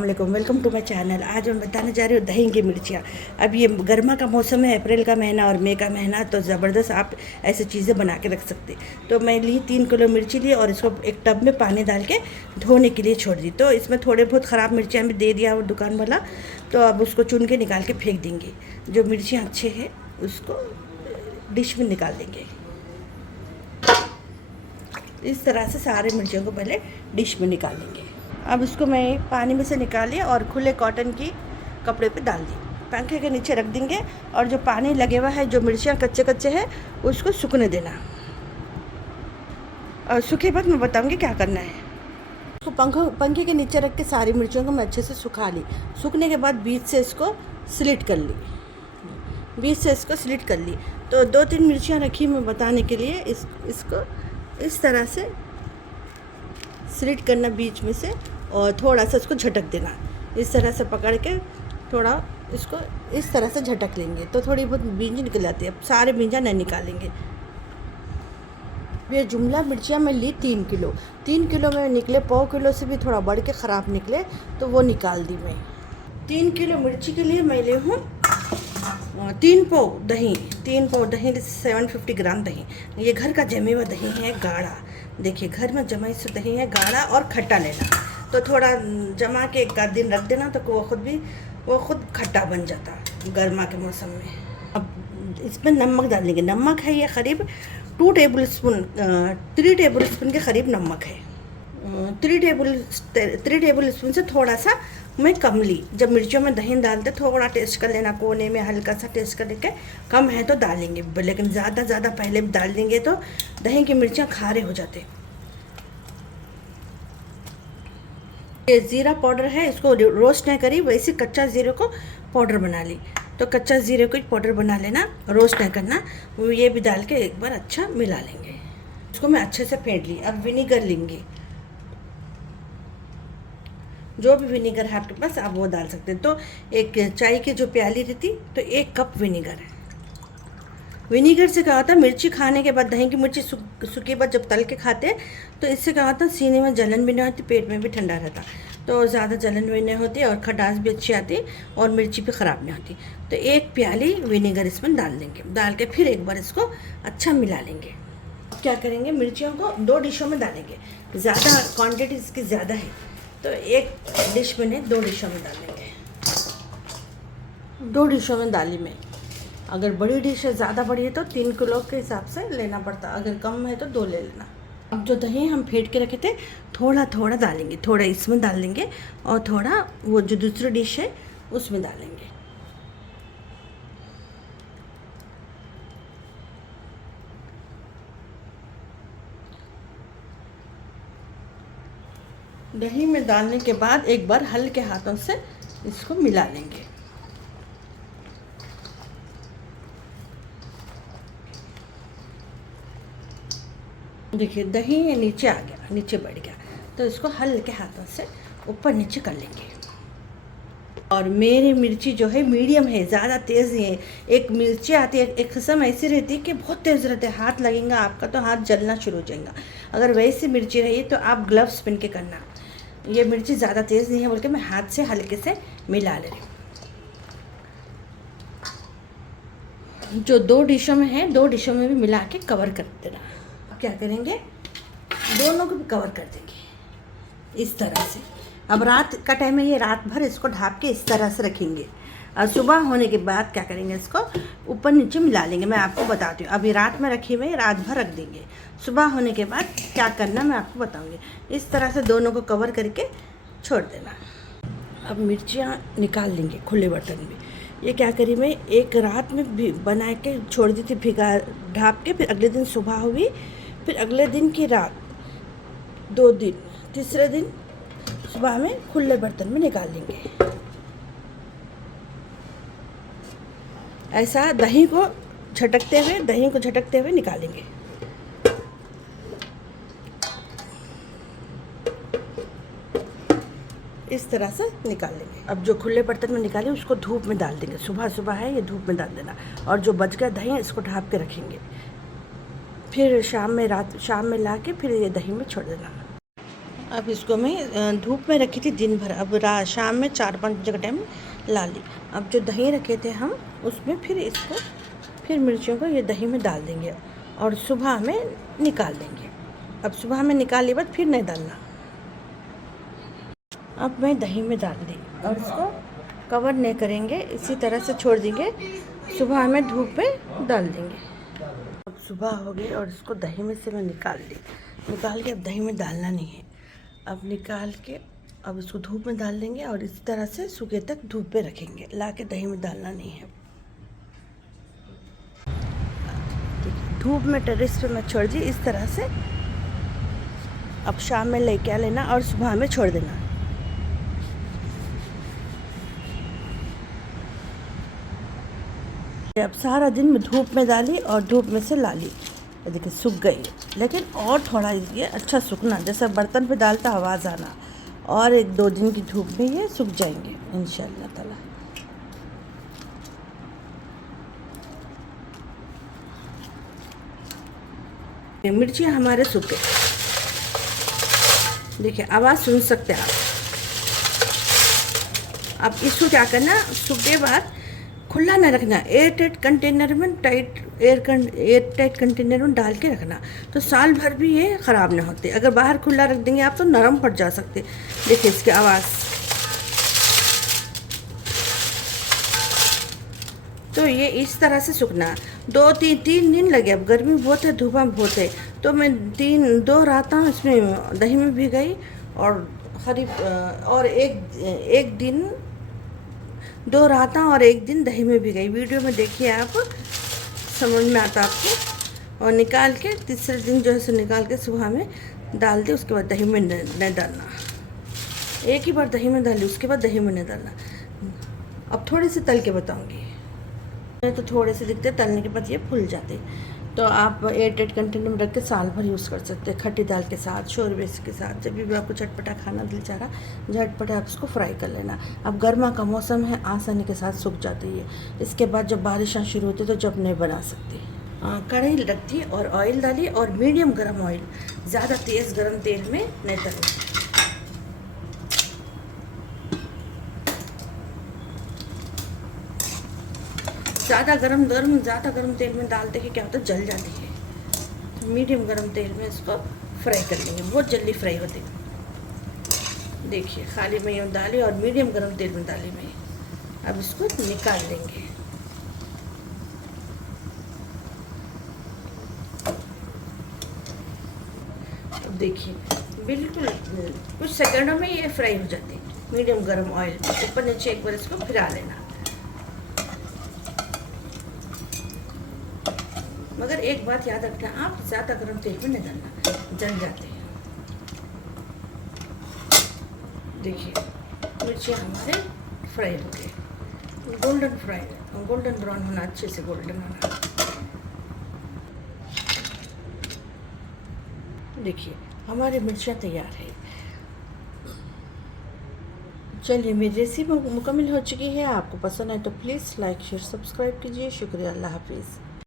अस्सलामुअलैकुम, welcome to my channel. आज मैं बताने जा रही हूँ दही की मिर्चियाँ। अब ये गर्मा का मौसम है, अप्रैल का महीना और मई का महीना, तो ज़बरदस्त आप ऐसी चीज़ें बना के रख सकते। तो मैं ली 3 किलो मिर्ची ली और इसको एक टब में पानी डाल के धोने के लिए छोड़ दी। तो इसमें थोड़े बहुत ख़राब मिर्चियाँ भी दे दिया वो दुकान वाला, तो अब उसको चुन के निकाल के फेंक देंगे। जो मिर्चियाँ अच्छे हैं उसको डिश में निकाल देंगे। इस तरह से सारे मिर्चियों को पहले डिश में निकाल लेंगे। अब इसको मैं पानी में से निकाली और खुले कॉटन की कपड़े पे डाल दी, पंखे के नीचे रख देंगे। और जो पानी लगे हुआ है, जो मिर्चियाँ कच्चे कच्चे हैं, उसको सूखने देना। और सूखे बाद मैं बताऊंगी क्या करना है। उसको पंखे के नीचे रख के सारी मिर्चियों को मैं अच्छे से सुखा ली। सूखने के बाद बीच से इसको स्लिट कर ली, तो 2-3 मिर्चियाँ रखी मैं बताने के लिए। इसको इस तरह से स्लिट करना बीच में से, और थोड़ा सा इसको झटक देना। इस तरह से पकड़ के थोड़ा इसको इस तरह से झटक लेंगे तो थोड़ी बहुत बीज निकल जाती है। अब सारे बीजा नहीं निकालेंगे। ये जुमला मिर्चियाँ मैं ली 3 किलो में निकले, पाव किलो से भी थोड़ा बढ़ के ख़राब निकले तो वो निकाल दी मैं। 3 किलो मिर्ची के लिए मैं ले हूँ 3 पाव दही 750 ग्राम दही। ये घर का जमे हुआ दही है, गाढ़ा। देखिए, घर में जमा से दही है, गाढ़ा और खट्टा लेना। तो थोड़ा जमा के एक आध दिन रख देना तो वो खुद खट्टा बन जाता गर्मा के मौसम में। अब इसमें नमक डालेंगे। नमक है ये करीब 3 टेबल स्पून के करीब नमक है। 3 टेबल स्पून से थोड़ा सा मैं कम ली। जब मिर्चियों में दही डालते थोड़ा टेस्ट कर लेना, कोने में हल्का सा टेस्ट कर लेके कम है तो डालेंगे, लेकिन ज़्यादा पहले डाल देंगे तो दही की मिर्चियाँ खारे हो जाते। ये ज़ीरा पाउडर है, इसको रोस्ट नहीं करी, वैसे कच्चा ज़ीरे को पाउडर बना ली। तो कच्चा ज़ीरे को पाउडर बना लेना, रोस्ट नहीं करना। ये भी डाल के एक बार अच्छा मिला लेंगे। इसको मैं अच्छे से फेंट ली। अब विनीगर लेंगे, जो भी विनीगर है आपके पास आप वो डाल सकते हैं। तो एक चाय की जो प्याली रहती तो 1 कप विनीगर है। विनीगर से क्या होता है, मिर्ची खाने के बाद दही की मिर्ची सूखी बाद जब तल के खाते तो इससे क्या होता है, सीने में जलन भी नहीं होती, पेट में भी ठंडा रहता, तो ज़्यादा जलन भी नहीं होती और खटास भी अच्छी आती और मिर्ची भी ख़राब नहीं होती। तो 1 प्याली विनीगर इसमें डाल देंगे। डाल के फिर एक बार इसको अच्छा मिला लेंगे। क्या करेंगे, मिर्चियों को 2 डिशों में डालेंगे। ज़्यादा क्वान्टिटी इसकी ज़्यादा है तो 1 डिश में नहीं 2 डिशों में डालेंगे। 2 डिशों में डाली मैं। अगर बड़ी डिश है, ज़्यादा बड़ी है तो 3 किलो के हिसाब से लेना पड़ता, अगर कम है तो 2 ले लेना। अब जो दही हम फेंट के रखे थे थोड़ा डालेंगे, थोड़ा इसमें डाल देंगे और थोड़ा वो जो दूसरी डिश है उसमें डालेंगे। दही में डालने के बाद एक बार हल्के हाथों से इसको मिला लेंगे। देखिए, दही नीचे आ गया, नीचे बढ़ गया, तो इसको हल्के हाथों से ऊपर नीचे कर लेंगे। और मेरी मिर्ची जो है मीडियम है, ज़्यादा तेज़ नहीं है। एक मिर्ची आती है, एक किस्म ऐसी रहती है कि बहुत तेज़ रहते हैं, हाथ लगेगा आपका तो हाथ जलना शुरू हो जाएगा। अगर वैसी मिर्ची रही तो आप ग्लव्स पहन के करना। ये मिर्ची ज़्यादा तेज़ नहीं है, बोल के मैं हाथ से हल्के से मिला ले रही हूँ। जो 2 डिशों में है, 2 डिशों में भी मिला के कवर कर देना। अब क्या करेंगे, दोनों को भी कवर कर देंगे इस तरह से। अब रात का टाइम है, ये रात भर इसको ढाँप के इस तरह से रखेंगे और सुबह होने के बाद क्या करेंगे, इसको ऊपर नीचे मिला लेंगे। मैं आपको बताती हूँ। अभी रात में रखी हुई, रात भर रख देंगे, सुबह होने के बाद क्या करना मैं आपको बताऊँगी। इस तरह से दोनों को कवर करके छोड़ देना। अब मिर्चियाँ निकाल लेंगे खुले बर्तन में। ये क्या करी, मैं एक रात में भी बना के छोड़ दी थी, भिगा ढाँप के। फिर अगले दिन सुबह हुई, फिर अगले दिन की रात, 2 दिन, तीसरे दिन सुबह में खुले बर्तन में निकाल लेंगे। ऐसा दही को झटकते हुए निकालेंगे। इस तरह से निकाल लेंगे। अब जो खुले बर्तन में निकाले उसको धूप में डाल देंगे। सुबह है, ये धूप में डाल देना। और जो बच गया दही इसको ढाँप के रखेंगे। फिर शाम में ला के फिर ये दही में छोड़ देना। अब इसको मैं धूप में रखी थी दिन भर, अब शाम में 4-5 बजे का टाइम ला ली। अब जो दही रखे थे हम उसमें फिर मिर्चियों को ये दही में डाल देंगे और सुबह में निकाल देंगे। अब सुबह में निकालने के बाद फिर नहीं डालना। अब मैं दही में डाल दी और इसको कवर नहीं करेंगे, इसी तरह से छोड़ देंगे, सुबह में धूप में डाल देंगे। अब सुबह हो गई और इसको दही में से मैं निकाल के अब दही में डालना नहीं है। अब निकाल के अब इसको धूप में डाल देंगे और इस तरह से सूखे तक धूप पे रखेंगे, ला के दही में डालना नहीं है। धूप में टेरेस पे मैं छोड़ दी इस तरह से। अब शाम में लेके आ लेना और सुबह में छोड़ देना। अब सारा दिन में धूप में डाली और धूप में से ला ली, देखिए सूख गई। लेकिन और थोड़ा ये अच्छा सूखना, जैसे बर्तन पे डालता आवाज़ आना, और 1-2 दिन की धूप में ये सूख जाएंगे इंशाअल्लाह ताला। मिर्ची हमारे सूखे, देखिए आवाज़ सुन सकते हैं आप। अब इसको क्या करना, सूखे बाद खुला ना रखना, एयर टाइट कंटेनर में एयर टाइट कंटेनर में डाल के रखना, तो साल भर भी ये ख़राब नहीं होते। अगर बाहर खुला रख देंगे आप तो नरम पड़ जा सकते। देखिए इसकी आवाज़, तो ये इस तरह से सूखना। 2-3 दिन लगे, अब गर्मी बहुत है, धूप बहुत है, तो मैं 2 रातें इसमें दही में भिगाई और और एक दिन 2 रातें और 1 दिन दही में भिगाई। वीडियो में देखिए आप, समझ में आता आपको। और निकाल के तीसरे दिन जो है सो निकाल के सुबह में डाल दी, उसके बाद दही में नहीं डालना। एक ही बार दही में डाली, उसके बाद दही में नहीं डालना। अब थोड़े से तल के बताऊंगी, तो थोड़े से दिखते, तलने के बाद ये फूल जाते। तो आप एयर टाइट कंटेनर में रख के साल भर यूज़ कर सकते हैं, खट्टी दाल के साथ, शोरबे के साथ। जब भी आपको चटपटा खाना दिल चाह रहा, झटपट आप इसको फ्राई कर लेना। अब गर्मा का मौसम है, आसानी के साथ सूख जाती है। इसके बाद जब बारिशां शुरू होती तो जब नहीं बना सकती। कढ़ाई रखी और ऑयल डाली, और मीडियम गर्म ऑयल, ज़्यादा तेज़ गर्म तेल में नहीं तली। ज़्यादा गर्म तेल में डालते कि क्या होता है, जल जाती है। तो मीडियम गर्म तेल में इसको फ्राई कर लेंगे, बहुत जल्दी फ्राई होती है। देखिए खाली मैं ये डाली और मीडियम गर्म तेल में डाली मैं। अब इसको निकाल लेंगे। अब देखिए बिल्कुल कुछ सेकंडों में ये फ्राई हो जाती है, मीडियम गर्म ऑयल में। ऊपर नीचे एक बार इसको फिरा लेना। मगर एक बात याद रखना, आप ज़्यादा गर्म तेल में नहीं डालना, जल जाते हैं। देखिए मिर्ची हमारे फ्राई हो गए, गोल्डन ब्राउन होना, अच्छे से गोल्डन होना। देखिए हमारी मिर्चियाँ तैयार है। चलिए मेरी रेसिपी मुकम्मल हो चुकी है। आपको पसंद है तो प्लीज़ लाइक शेयर सब्सक्राइब कीजिए। शुक्रिया, अल्लाह हाफिज़।